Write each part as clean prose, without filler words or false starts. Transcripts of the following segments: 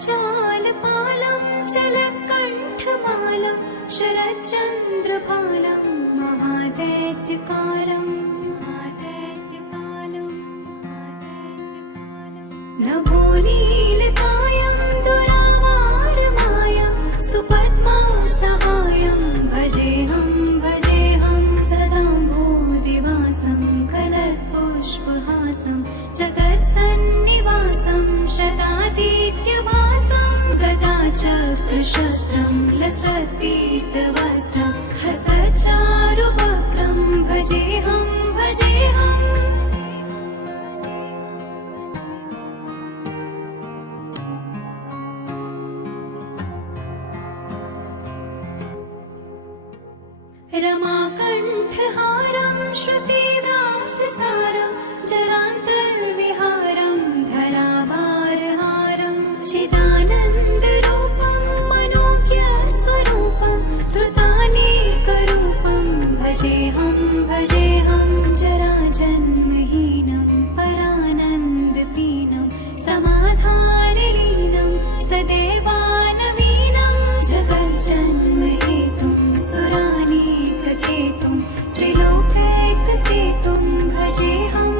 जगज्जालपालं जलकण्ठमालं शरच्चन्द्रभालं महादैत्यकालं नभोनीलकायं दुरावारमायं सुपद्मासहायं भजेऽहं सदाम्भोदिवासं कलत्पुष्पहासं जगत्सन्निवासं शतादित्यभासं गदाचक्रशस्त्रं लसत्पीतवस्त्रं हसच्चारुवक्त्रं भजेऽहं रमाकण्ठहारं श्रुतिव्रातसारं जरान्तर्विहारं धराभारहारं चिदानन्दरूपं मनोज्ञस्वरूपं धृतानेकरूपं भजेऽहं जराजन्महीनं परानन्दपीनं समाधानलीनं सदैवानवीनं जगज्जन्महेतुं सुरानीककेतुं त्रिलोकैकसेतुं भजेऽहं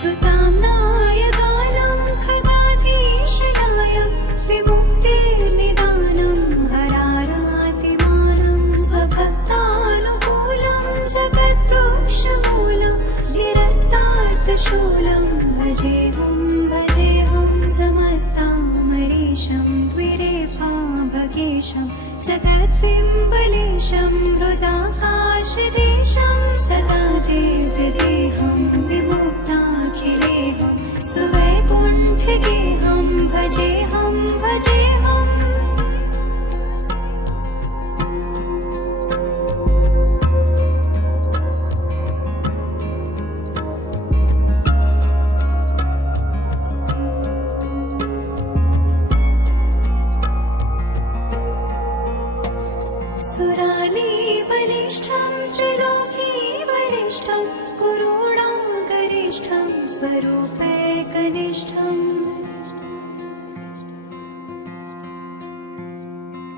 कृताम्नाय गानं खगाधीशनायं विमुक्तिर्निदानं हरारातिमानं स्वभक्तानुकूलं जगद्वृक्षमूलं निरस्तार्थशूलं भजेऽहं समस्तामरीशं द्विरेफाभगेशं जगद्बिम्बलेशं हृदाकाशदेशं सदा देव्यदेहं विमुक्ताखिलेहं सुवैकुण्ठगेहं भजेऽहं सुरालीबलिष्ठं त्रिलोकीवरिष्ठं कुरूणाकरिष्ठं स्वरूपैकनिष्ठं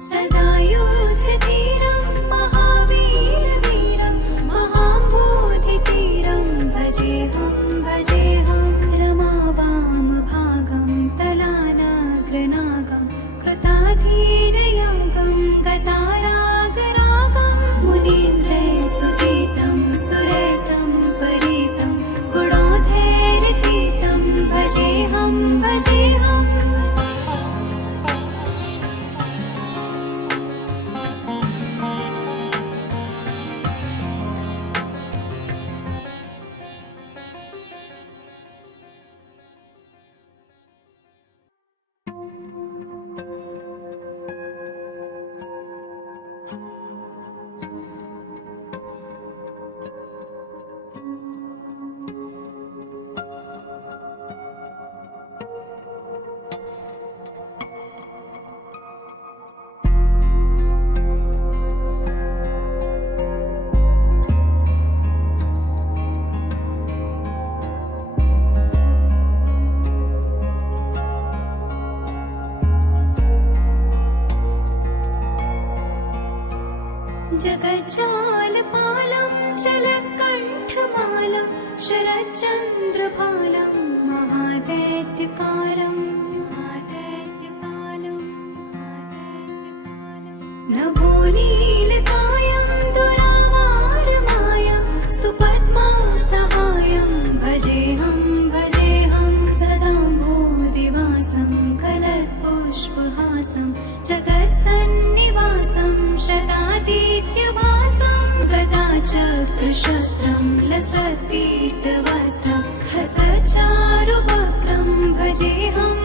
सदा युद्धधीरं महावीरवीरं महाम्बोधितीरं भजेऽहं रमावामभागं तलानाग्रनागं कृताधीनयागं गतारागरागं मुनीन्द्रैः सुरैः संपरीतं गुणोधैर्यतीतं भजेऽहं जगज्जालपालं जलकण्ठमालं शरच्चन्द्रभालं महादैत्यकालं नभोनीलकायं दुरावारमायं सुपद्मासहायं भजेऽहं सदाम्भोदिवासं कलत्पुष्पहासं जगत्सन्निवासं शतादित्यभासं गदाचक्रशस्त्रं लसत्पीतवस्त्रं हसच्चारुवक्त्रं भजेऽहं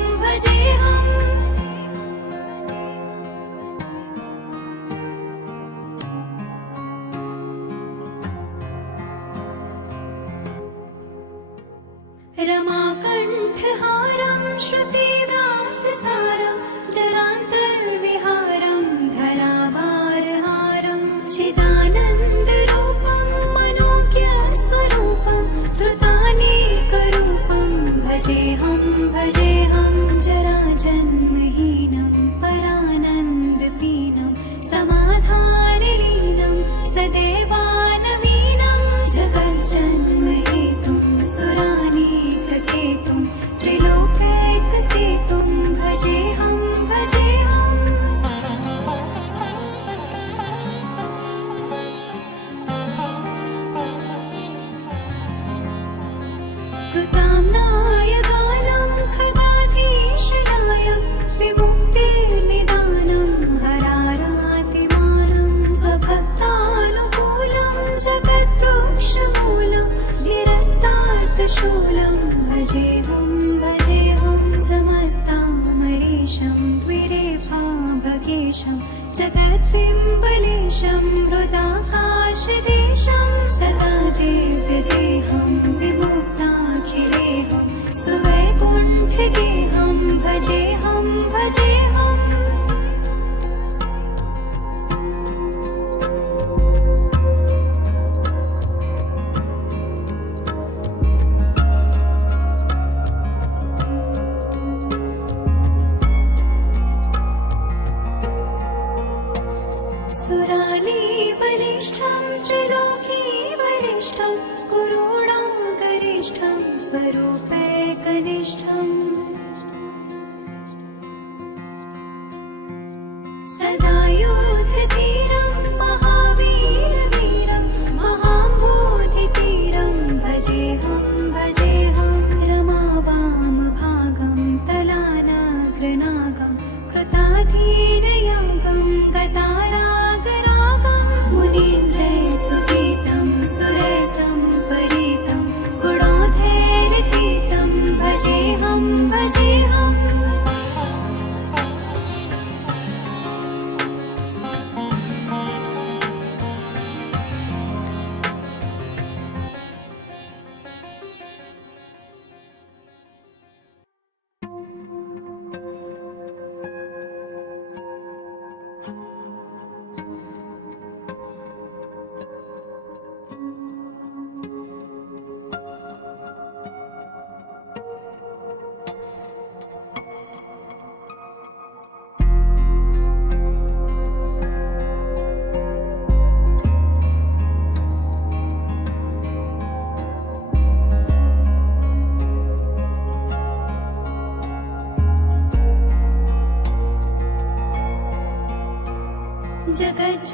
रमाकण्ठहारं श्रुतिव्रातसारं जरान्तर्विहारं धराभारहारं चिदानन्द जगद्बिम्बलेशं हृदाकाशदेशं सदा देव्यदेहं विमुक्ताखिलेहं सुवैकुण्ठगेहं भजेऽहं भजेऽहम् सुरालीबलिष्ठं त्रिलोकीबलिष्ठं गुरूणागरिष्ठं स्वरूपैकनिष्ठम् सदा योधधीरं महावीरवीरं महाम्बोधितीरं भजेऽहं भजेऽहं रमावामभागं तलानाग्रनागं कृताधीनयागं गतारागरागं मुनीन्द्रैः सुगीतं सुरसंपरीतं गुणोधैरतीतं भजेऽहं भजेऽहम्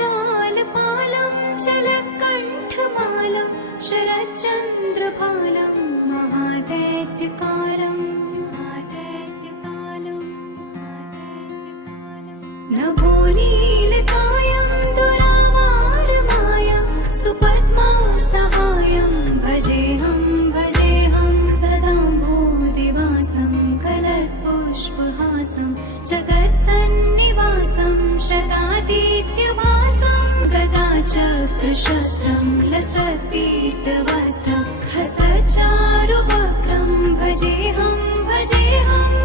जगज्जालपालं जलकण्ठमालं शरच्चन्द्रभालं महादैत्यकालं नभोनीलकायं दुरावारमायं सुपद्मासहायं भजेऽहं भजेऽहं सदा भूदिवासं कलत्पुष्पहासं जगत्सन्निवासं शतादित्यभासं गदाचक्रशस्त्रं लसत्पीतवस्त्रं हसच्चारुवक्त्रं भजेऽहं भजेऽहम्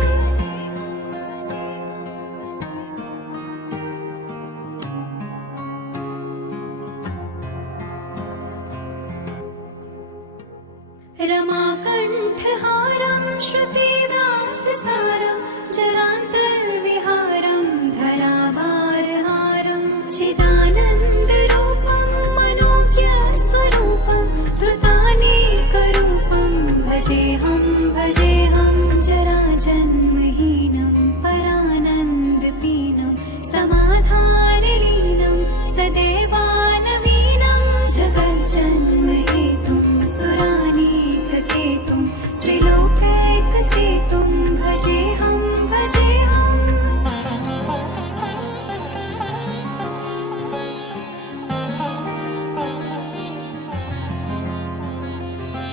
रमाकण्ठहारं श्रुतिव्रातसारं जरान्तर्विहारं धराभारहारं चिदानन्दरूपं मनोज्ञस्वरूपं धृतानेकरूपं भजेऽहं भजेऽहं जराजन्महीनं परानन्दपीनं समाधानलीनं सदैवानवीनं जगज्जन्महेतुं सुरानीककेतुं त्रिलोकैकसेतुं भजेऽहं भजेऽहम्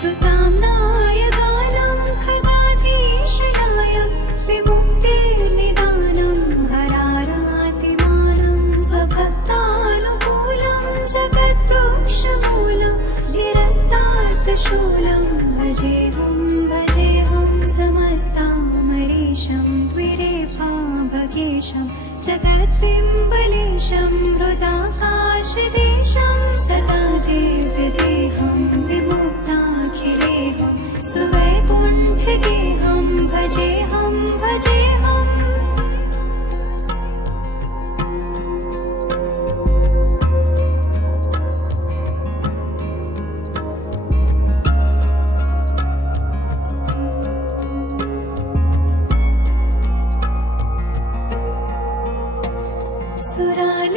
कृताम्नाय गानं खगाधीशनायं विमुक्तिर्निदानं हरारातिमानं स्वभक्तानुकूलं जगद्वृक्षमूलं निरस्तार्थशूलं भजेऽहं भजेऽहं समस्तामरीशं द्विरेफाभगेशं जगद्बिम्बलेशं हृदाकाशदेशं सदा देव्यदेहं विमुक्ताखिलेहं सुवैकुण्ठगेहं भजेऽहं भजेऽहम्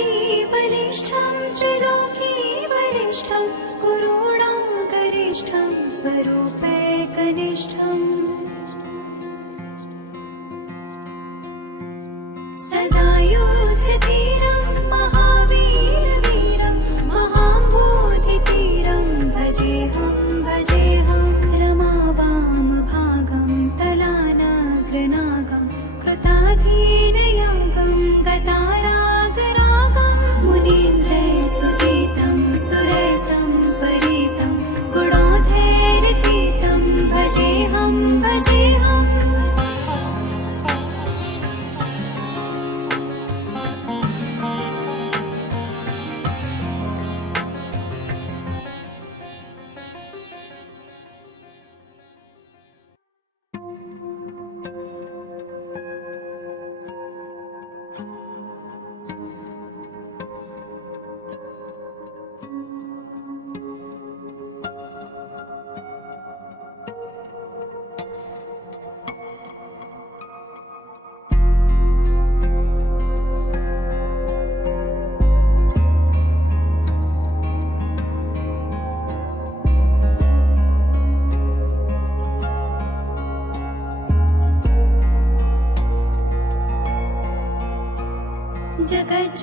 सुरालीबलिष्ठं त्रिलोकीबलिष्ठं गुरूणागरिष्ठं स्वरूपैकनिष्ठम् सदा योधधीरं महावीरवीरं महाम्बोधितीरं भजेऽहं भजेऽहं रमावामभागं तलानाग्रनागं कृताधीनयागं गतारागरागं सुरसंपरीतं गुणोधैर्यतीतं भजेऽहं भजेऽहम्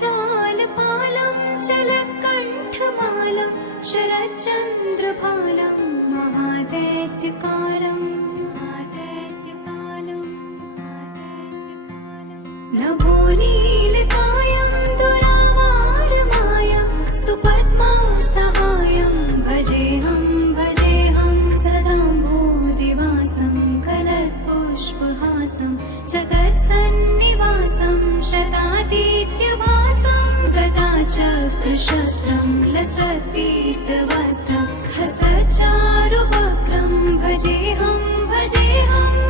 जगज्जालपालं चलत्कण्ठमालं शरच्चन्द्रभालं महादैत्यकालं नभोनीलकायं दुरावारमायं सुपद्मासहायं भजेऽहं भजेऽहं सदाम्भोदिवासं कलत्पुष्पहासं जगत्सन्निवासं शतादित्यभासं गदाचक्रशस्त्रं लसत्पीतवस्त्रं हसच्चारुवक्त्रं भजेऽहं भजेऽहम्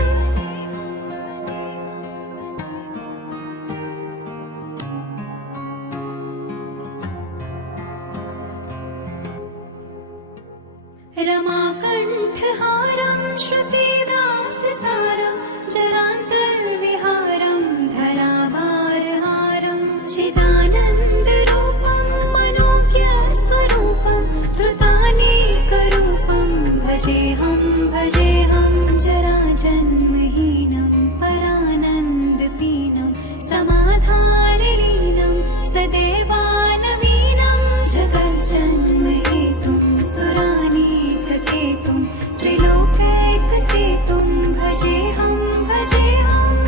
रमाकण्ठहारं श्रुतिव्रातसारं जरान्तर्विहारं धराभारहारं चिदानन्दरूपं मनोज्ञस्वरूपं धृतानेकरूपं भजेऽहं भजेऽहं जराजन्महीनं परानन्दपीनं समाधानलीनं सदैवानवीनं जगज्जन्महेतुं सुरानीककेतुं त्रिलोकैकसेतुं भजेऽहं भजेऽहम्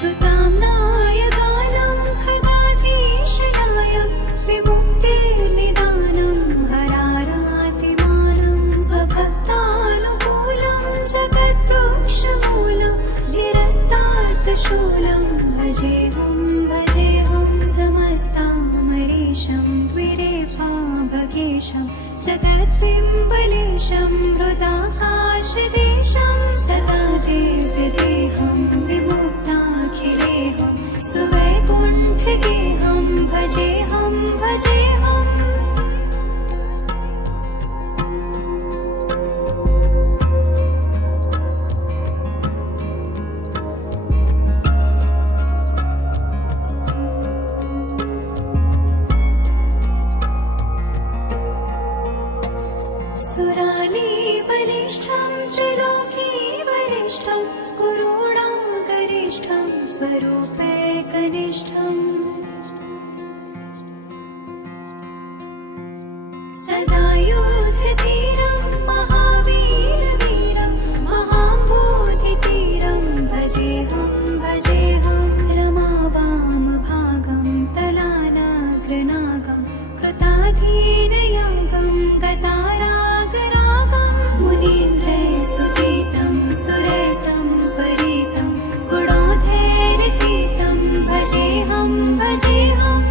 कृताम्नाय गानं खगाधीशनायं विमुक्तिर्निदानं हरारातिमानं स्वभक्तानुकूलं जगद्वृक्षमूलं निरस्तार्थशूलं भजेऽहं भजेऽहं समस्तामरीशं द्विरेफाभकेशं जगद्बिम्बलेशं हृदाकाशदेशं सदा देव्यदेहं विमुक्ताखिलेहं सुवैकुण्ठगेहं भजेऽहं भजेऽहम् सुरालीबलिष्ठं त्रिलोकीवरिष्ठं गुरूणागरिष्ठं स्वरूपैकनिष्ठं सदा युद्धधीरं महावीरवीरं महाम्बोधितीरं भजेऽहं भजेऽहं रमावामभागं तलानाग्रनागं कृताधीनयागं गतारागरागं मुनीन्द्रैः सुरसंपरीतं गुणोधैर्यतीतं भजेऽहं भजेऽहम्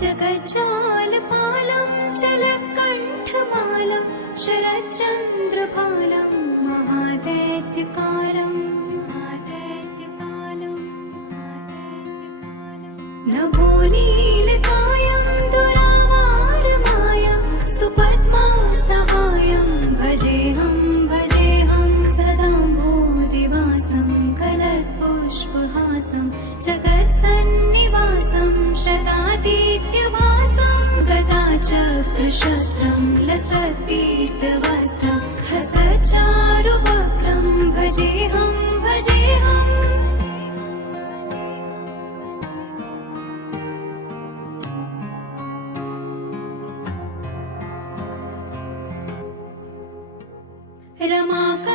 जगज्जालपालं जलकण्ठमालं शरच्चन्द्रभालं महादैत्यकालं नभोनीलकायं दुरावारमायं सुपद्मासहायं भजेऽहं सदाम्भोदिवासं कलत्पुष्पहासं जगत्सन्निवासं शतादित्यभासं गदाचक्रशस्त्रं लसत्पीतवस्त्रं हसच्चारुवक्त्रं भजेऽहं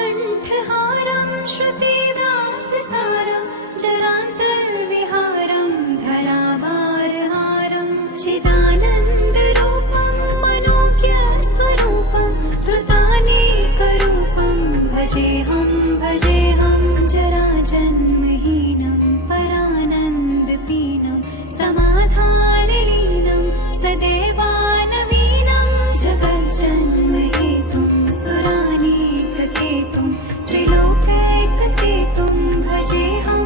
रमाकण्ठहारं श्रुतिव्रातसारं जरान्तर्विहारं धराभारहारं चिदानन्दरूपं मनोज्ञस्वरूपं धृतानेकरूपं भजेऽहं जराजन्महीनं परानन्दपीनं समाधानलीनं सदैवानवीनं जगज्जन्महेतुं सुरानीककेतुं त्रिलोकैकसेतुं भजेऽहं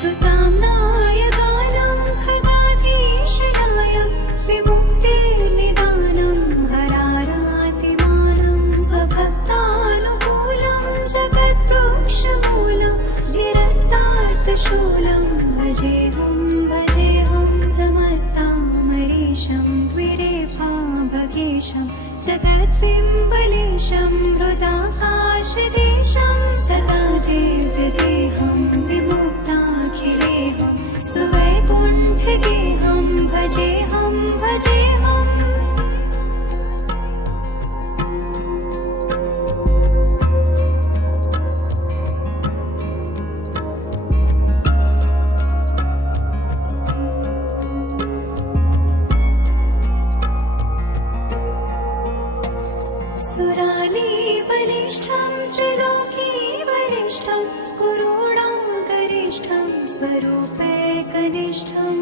कृताम्नाय गानं खगाधीशनायं विमुक्तिर्निदानं हरारातिमानं स्वभक्तानुकूलं जगद्वृक्षमूलं निरस्तार्थशूलं भजेऽहं समस्तामरीशं द्विरेफाभगेशं जगद्बिम्बलेशं हृदाकाशदेशं सदा देव्यदेहं विमुक्ताखिलेहं सुवैकुण्ठगेहं भजेऽहं सुरालीबलिष्ठं त्रिलोकीवरिष्ठं गुरूणागरिष्ठं स्वरूपैकनिष्ठम्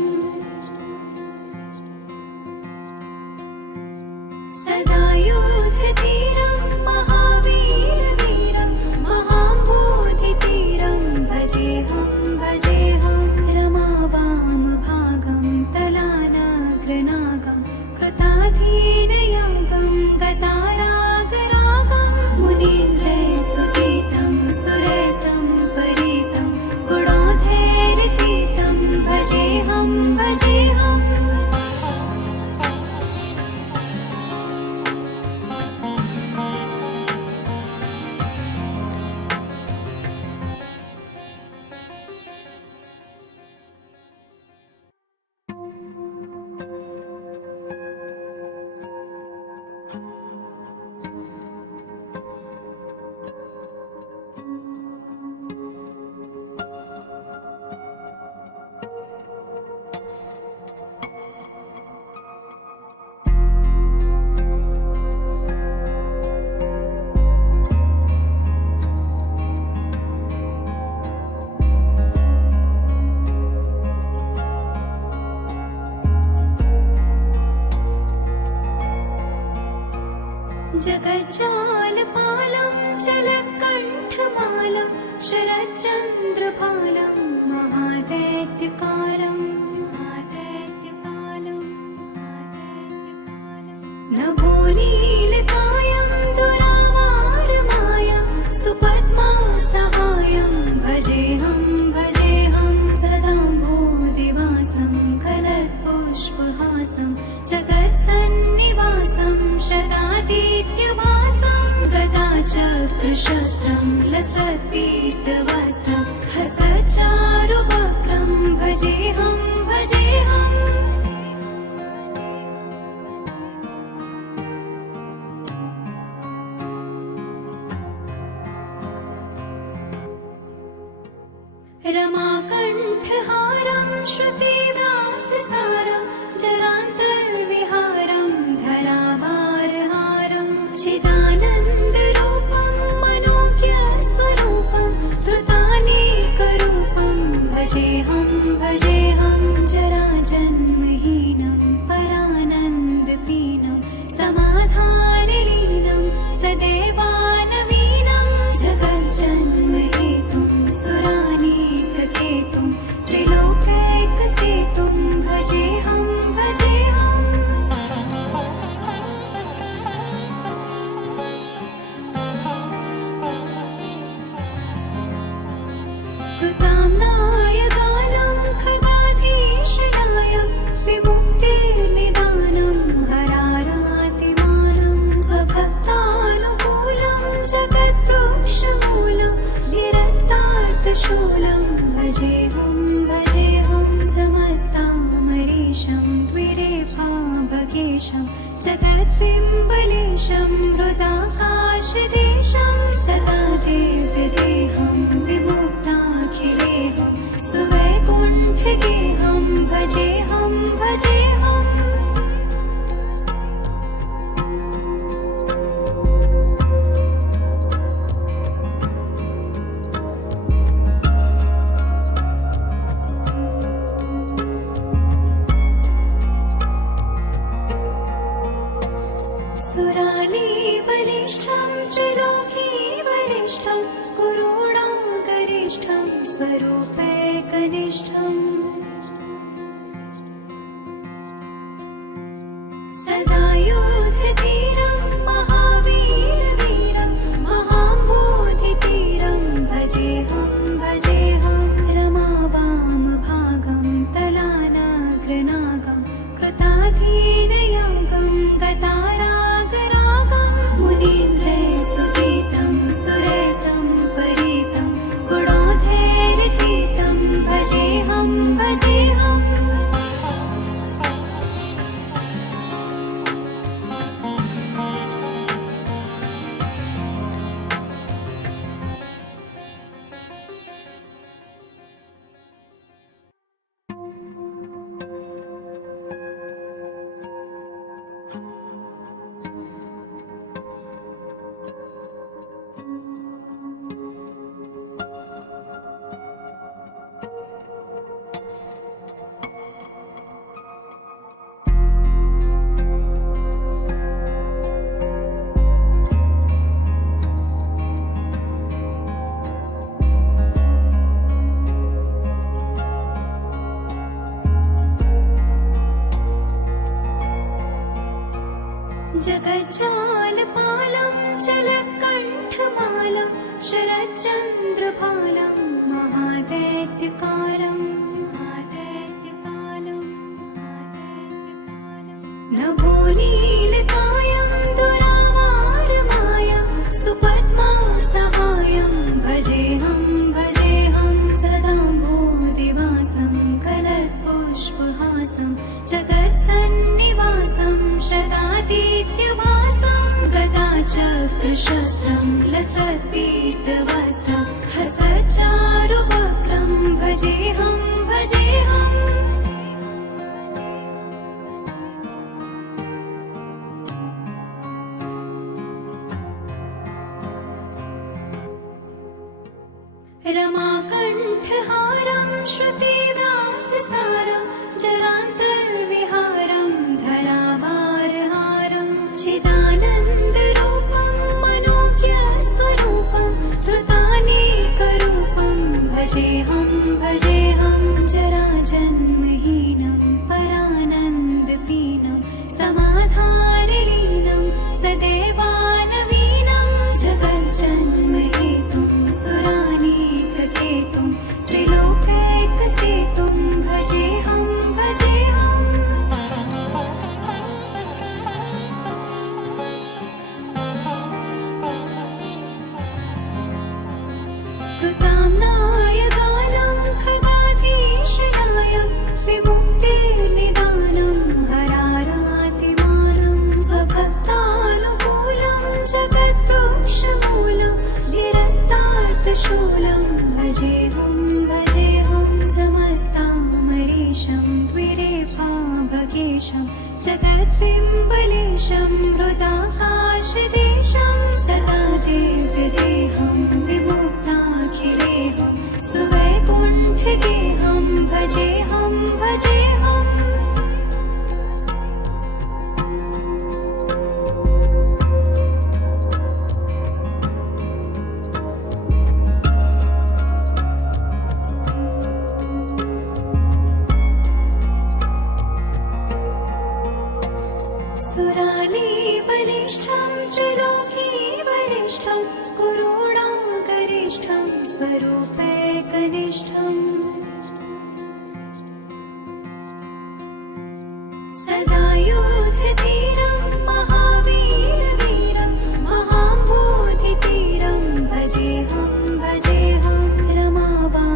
सदा युद्धधीरं महावीरवीरं महाम्बोधितीरं भजेऽहं रमावामभागं तलानाग्रनागं कृताधीनयागं गतारागरागं मुनीन्द्रैर्सुगीतं सुरसंपरीतं गुणोधैर्यतीतं भजेऽहं जगज्जालपालं जलकण्ठमालं शरच्चन्द्रभालं महादैत्यकालं नभोनीलकायं दुरावारमायं सुपद्मासहायं भजेऽहं सदाम्भोदिवासं कलत्पुष्पहासं जगत्सन्निवासं शतादित्यभासं गदाचक्रशस्त्रं लसत्पीतवस्त्रं हसच्चारुवक्त्रं भजेऽहं रमाकण्ठहारं श्रुतिव्रातसारं जरान्तर्विहारं धराभारहारं चिदानन्दरूपं शूलं भजेऽहं समस्तामरीशं द्विरेफाभकेशं जगद्बिम्बलेशं हृदाकाशदेशं सदा देव्यदेहं विमुक्ताखिलेहं सुवैकुण्ठिकेहं भजेऽहं सुरालीबलिष्ठं त्रिलोकीबलिष्ठं गुरूणागरिष्ठं स्वरूपैकनिष्ठम् सदा योधतीरं महावीरवीरं महाम्बोधितीरं भजेऽहं रमावामभागं तलानाग्रनागं कृताधीनयागं गतारागरागं मुनीन्द्रैः सुरैः संपरीतं गुणोधैर्यतीतं भजेऽहं जगज्जालपालं जलकण्ठमालं शरच्चन्द्रभालं महादैत्यकालं नभोनीलकायं दुरावारमायं सुपद्मासहायं भजेऽहं सदाम्भोदिवासं कलत्पुष्पहासं जगत्सन्निवासं शतादित्यभासं गदाचक्रशस्त्रं लसत्पीतवस्त्रं हसच्चारुवक्त्रं भजेऽहं रमाकण्ठहारं श्रुतिव्रातसारं जरान्तर्विहारं धराभारहारं चिदानन्दरूपं मनोज्ञस्वरूपं धृतानेकरूपं भजेऽहं जराजन्महीनं परानन्दपीनं समाधानलीनं सदैवानवीनं जगज्जन्महेतुं सुरानीककेतुं त्रिलोकैकसेतुं भजेऽहं कृताम्नाय गानं खगाधीशनायं विमुक्तिर्निदानं हरारातिमानं स्वभक्तानुकूलं जगद्वृक्षमूलं निरस्तार्थशूलं भजेऽहं समस्तामरीशं द्विरेफाभकेशं जगद्बिम्बलेशं हृदाकाशदेशं सदा देव्यदेहं विमुक्ताखिलेहं सुवैकुण्ठिकेहं भजेऽहं सुरालीबलिष्ठं त्रिलोकीबलिष्ठं गुरूणागरिष्ठं स्वरूपैकनिष्ठम् सदा योधतीरं महावीरवीरं महाम्बोधितीरं भजेऽहं रमावा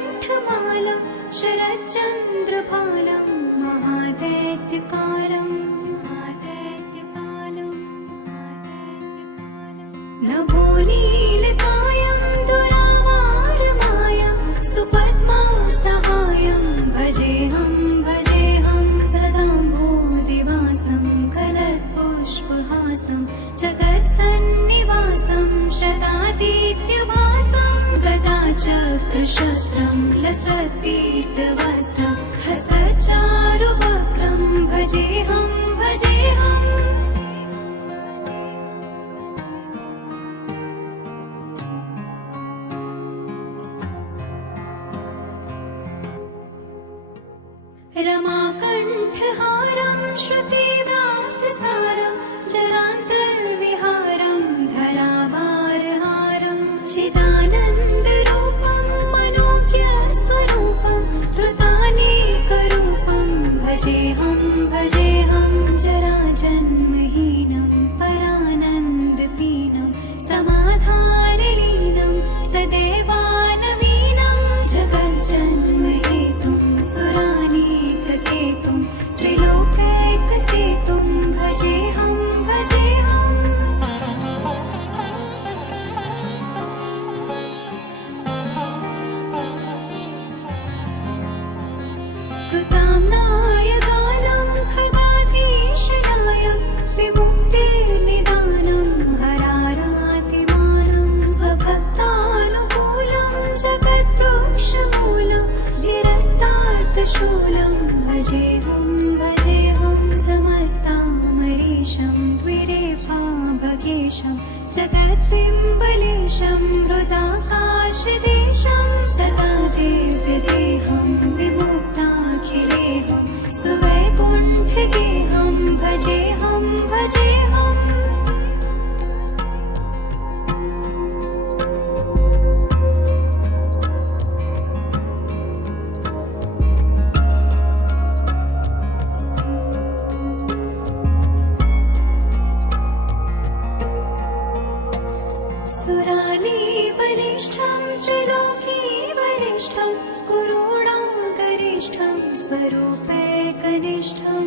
कण्ठमालं शरच्चन्द्रभालं महादैत्यकालं नभो नीलकायं दुरावारमायं सुपद्मा सहायं भजेऽहं सदाम्भोदिवासं कलत्पुष्पहासं जगत्सन्निवासं शतादित्यभासं गदाचक्रशस्त्रं लसत्पीतवस्त्रं हसच्चारुवक्त्रं भजेऽहं रमाकण्ठहारं श्रुतिव्रातसारं जरान्तर्विहारं धराभारहारं चिदानन्दरूपं मनोज्ञस्वरूपं धृतानेकरूपं भजेऽहं जराजन्महीनं परानन्दपीनं समाधानलीनं सदैवानवीनं जगज्जन्महेतुं सुरानीककेतुं त्रिलोकैकसेतुं भजेऽहं कृताम्नाय गानं खगाधीशनायं विमुक्तिर्निदानं हरारातिमानं स्वभक्तानुकूलं जगद्वृक्षमूलं धिरस्तार्थशूलं भजेऽहं समस्तामरीशं द्विरेफाभगेशं जगद्बिम्बलेशं हृदाकाशदेशं सदा देव्यदेहं विमुक्ताखिलेहं सुवैकुण्ठगेहं भजेऽहं सुरालीबलिष्ठं त्रिलोकीवरिष्ठं गुरूणां गरिष्ठं स्वरूपैकनिष्ठं